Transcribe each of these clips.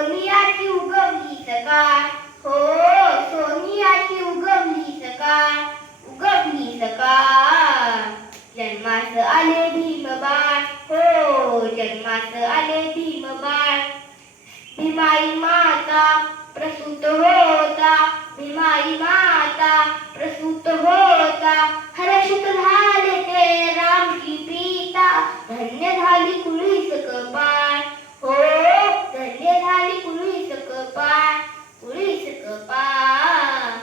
सोनियाची उगवली सकाळ, हो सोनियाची उगवली सकाळ, उगवली सकाळ. जन्मास आले भीम बाळ, हो जन्मास आले भीम बाळ. भीमाई माता प्रसूत होता, भीमाई माता प्रसूत होता. हर्षित झाले ते रामची पिता, धन्य झाली कुळीस कपाळ, हो धन्य झाली कुळीस कपाळ, कुळीस कपाळ.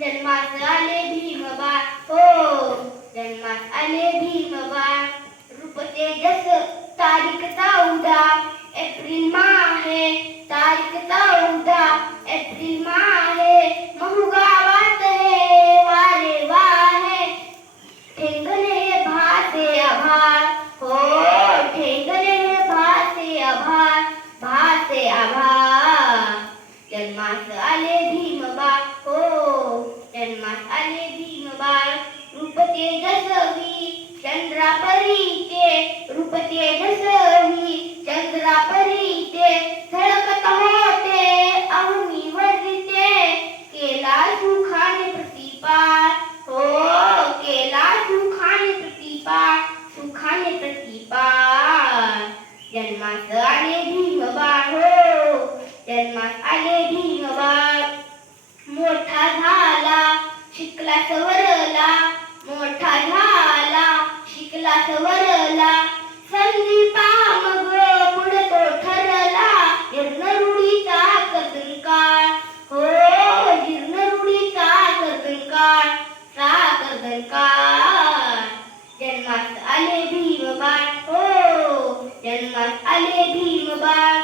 जन्मास आले भीम बाळ, हो जन्मास आले भीम बाळ. रूप तेजस तारीख 14 एप्रिल माहे, तारीख 14 एप्रिल माहे. महू गावात हे वारे वाहे, ठेंगणे हे भासे आभाळ, हो ठेंगणे हे भासे आभाळ, भासे आभाळ. जन्मास आले भीम बाळ, हो जन्मास आले भीम बाळ. रूप तेजस्वी चंद्रापरीचे, रूप तेजस्वी चंद्रापरीचे. झळकत होते अग्निवरीचे, केला सुखाने प्रतिपाळ, हो केला सुखाने प्रतिपाळ, सुखाने प्रतिपाळ. जन्मास आले भीम बाळ, हो जन्मास आले भीम बाळ. मोठा झाला शिकला सवरला, मोठा झाला शिकला सवरला. संदीपा मग पुढे तो ठरला, जीर्ण रूढीचा कर्दनकाळ, हो जीर्ण रूढीचा कर्दनकाळ, चा कर्दनकाळ. जन्मास आले भीम बाळ, हो जन्मास आले भीम बाळ.